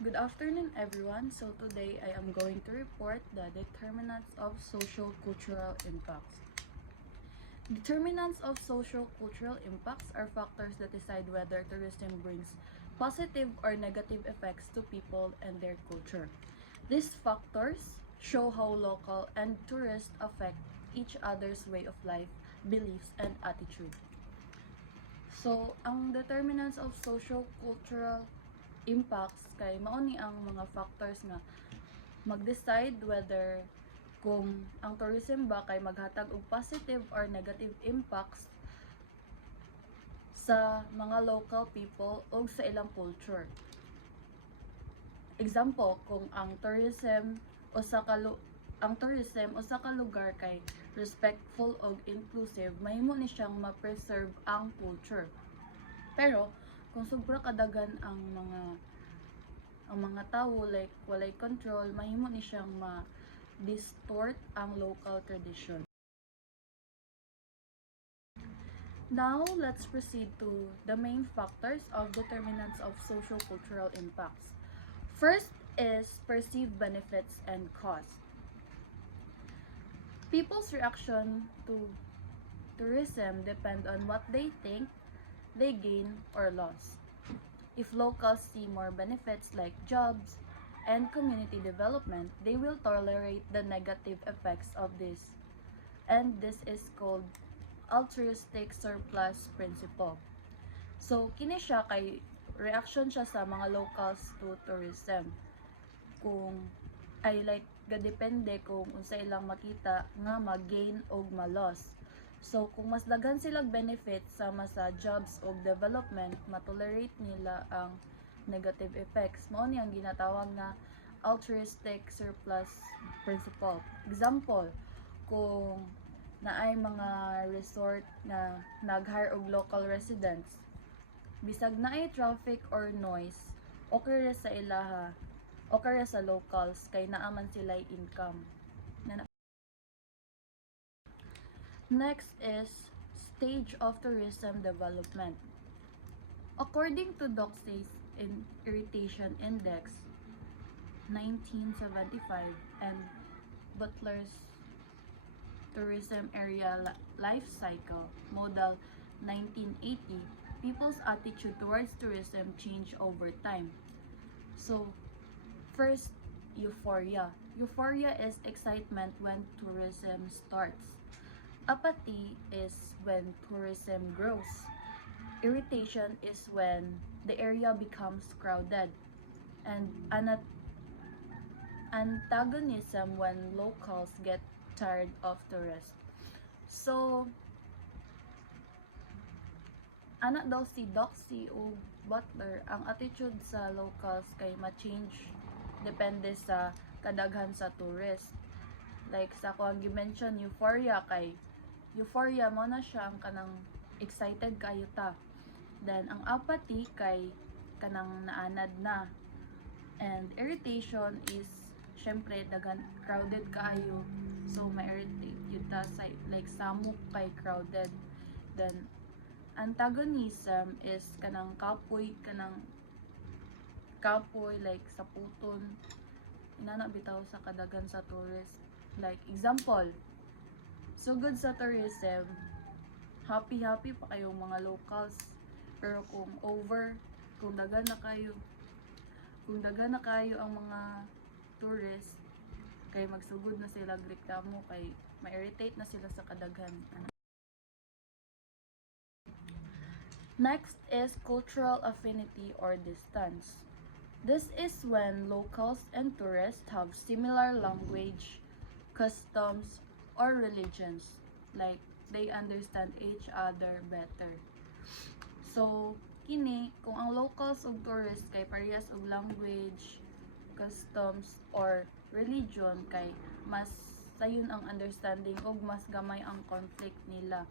Good afternoon, everyone. So today I am going to report the determinants of social-cultural impacts. Determinants of social-cultural impacts are factors that decide whether tourism brings positive or negative effects to people and their culture. These factors show how local and tourists affect each other's way of life, beliefs, and attitude. So, ang determinants of social-cultural impacts kay mauni ang mga factors nga mag-decide whether kung ang tourism ba kay maghatag og positive or negative impacts sa mga local people o sa ilang culture. Example, kung ang tourism o sa lugar kay respectful o inclusive, mahimo ni siyang ma-preserve ang culture. Pero kung sobra kadagan ang mga tao, like walay control, mahimo ni siyang ma-distort ang local tradition. Now, let's proceed to the main factors of determinants of social-cultural impacts. First is perceived benefits and cost. People's reaction to tourism depend on what they think they gain or loss. If locals see more benefits like jobs and community development, they will tolerate the negative effects of this. And this is called altruistic surplus principle. So, kini siya kay reaction siya sa mga locals to tourism. Kung ay like gadepende kung unsa ilang makita nga mag-gain o ma-loss. So, kung mas daghan silang benefit sama sa jobs o development, matolerate nila ang negative effects. Mao ni ang ginatawag na altruistic surplus principle. Example, kung naay mga resort na nag-hire og local residents, bisag naay traffic or noise, okay ra sa ilaha, okay ra sa locals, kay naaman sila income. Next is stage of tourism development. According to Doxey's Irritation Index 1975 and Butler's Tourism Area Life Cycle Model 1980, people's attitude towards tourism change over time. So, first, euphoria. Euphoria is excitement when tourism starts. Apathy is when tourism grows. Irritation is when the area becomes crowded. And antagonism when locals get tired of tourists. So, anak daw si Doxey o Butler, ang attitude sa locals kay ma-change depende sa kadaghan sa tourist. Like sa ko ang gi-mention euphoria kay euphoria mo na siya ang kanang excited kayo ta. Then ang apathy kay kanang naanad na. And irritation is syempre daghan crowded kaayo. So ma-irritate yun ta sa like samok kay crowded. Then antagonism is kanang kapoy like sa puton. Inana bitaw sa kadagan sa tourist. Like example, so good sa tourism, happy pa kayong mga locals. Pero kung dagan na kayo ang mga tourist, kay magsugod na sila reklamo, kay ma-irritate na sila sa kadaghan. Next is cultural affinity or distance. This is when locals and tourists have similar language, customs, or religions, like they understand each other better. So, kini, kung ang locals ug tourists kay parehas og language, customs, or religion, kay mas sayon ang understanding ug mas gamay ang conflict nila.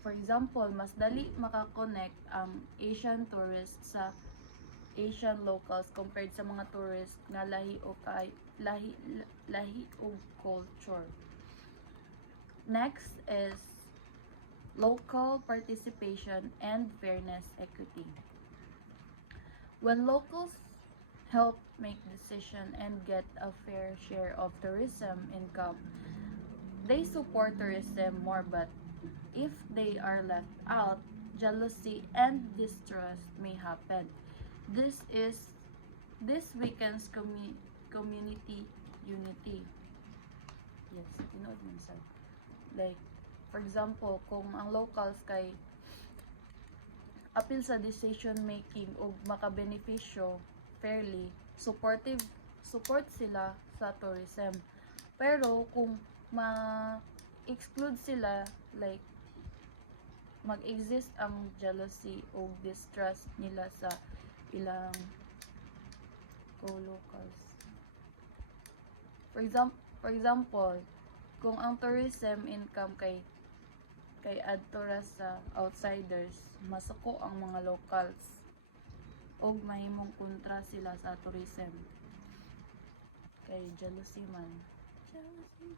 For example, mas dali makakonect ang Asian tourists sa Asian locals compared sa mga tourists nga lahi o culture. Next is local participation and fairness equity. When locals help make decision and get a fair share of tourism income. They support tourism more, but if they are left out, jealousy and distrust may happen. This is this weakens community unity. Yes, tinood man sad. Like, for example, kung ang locals kay apil sa decision making o makabenepisyo fairly, support sila sa tourism. Pero kung ma-exclude sila, like mag-exist ang jealousy o distrust nila sa ilang co-locals. For example, kung ang tourism income kay adto ra sa outsiders, masuko ang mga locals og mahimong kontra sila sa tourism. Kay jealousy man. Jealousy.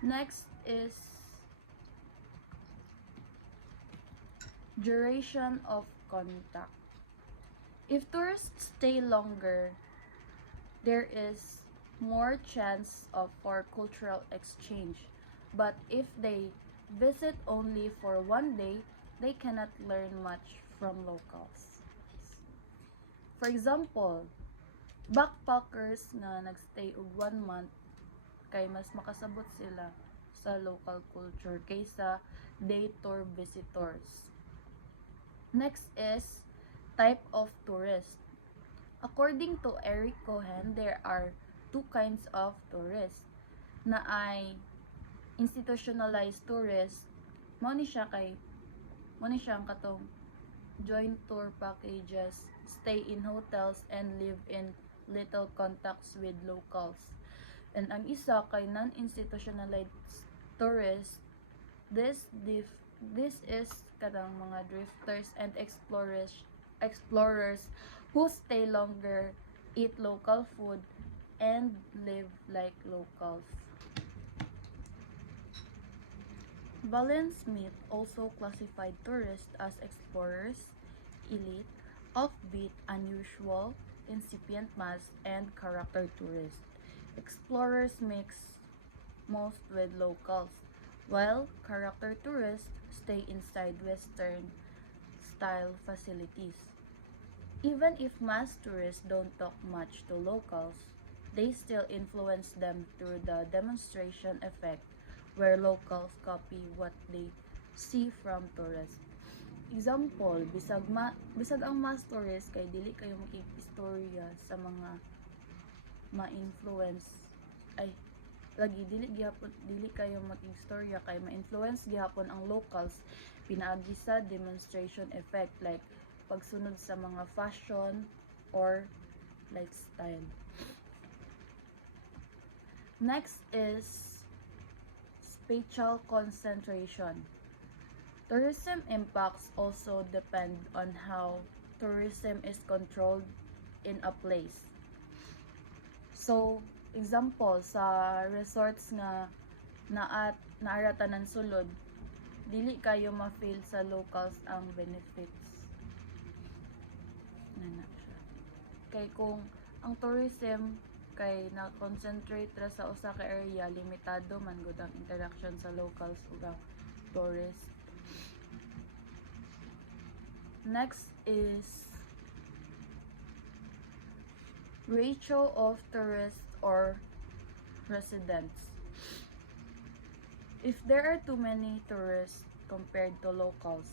Next is duration of contact. If tourists stay longer, there is more chance for cultural exchange. But if they visit only for one day, they cannot learn much from locals. For example, backpackers na nagstay og 1 month kay mas makasabot sila sa local culture kaysa day tour visitors. Next is type of tourist. According to Eric Cohen, there are two kinds of tourists na ay institutionalized tourist, mao ni siya ang katong join tour packages, stay in hotels and live in little contacts with locals. And ang isa kay non-institutionalized tourist, this is kadang mga drifters and explorers who stay longer, eat local food, and live like locals. Valen Smith also classified tourists as explorers, elite, offbeat, unusual, incipient mass, and character tourists. Explorers mix most with locals, while character tourists stay inside Western style facilities. Even if mass tourists don't talk much to locals, they still influence them through the demonstration effect, where locals copy what they see from tourists. Example, bisag ang mass tourist kay dili kayo makikistorya sa mga ma-influence ay lagi dili kayo makikistorya kay ma-influence gihapon ang locals pinaagi sa demonstration effect, like pagsunod sa mga fashion or lifestyle. Next is spatial concentration. Tourism impacts also depend on how tourism is controlled in a place. So, example, sa resorts nga naara tanan sulod, dili kayo ma-feel sa locals ang benefits. Nana siya. Kay kung ang tourism kay na-concentrate ra sa usa ka area, limitado man gud ang interaction sa locals ug ang tourists. Next is ratio of tourists or residents. If there are too many tourists compared to locals,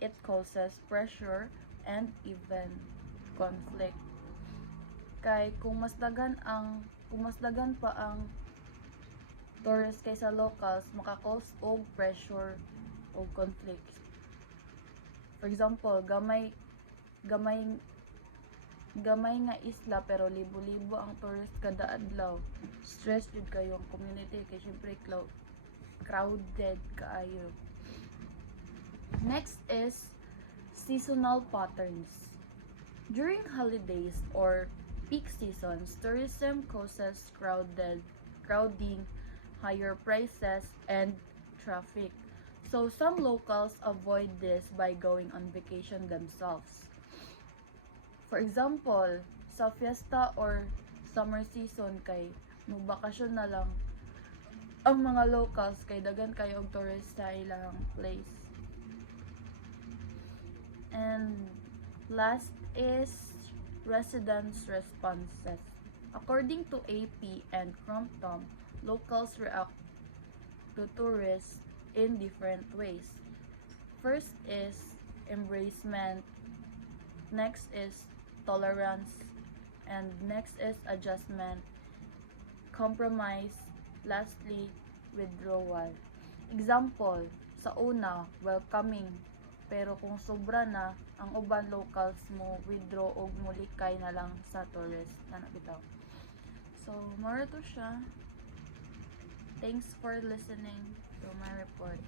it causes pressure and even conflict. Kay kung mas dagan pa ang tourists kaysa locals, maka-cause og pressure o conflict. For example, gamay nga isla pero libo-libo ang tourist kada adlaw. Stress jud kayo ang community kay syempre crowded kaayo. Next is seasonal patterns. During holidays or peak seasons, tourism causes crowding, higher prices, and traffic. So some locals avoid this by going on vacation themselves. For example, sa fiesta or summer season kay magbakasyon na lang ang mga locals kay daghan kayo og tourist sa ilang place. And last is residents' responses. According to AP and Crompton, locals react to tourists in different ways. First is embracement, next is tolerance, and next is adjustment, compromise, lastly, withdrawal. Example, sa una, welcoming, pero kung sobra na, ang uban locals mo withdraw o mulikay na lang sa tourist na nabitaw. So, mara to siya. Thanks for listening to my report.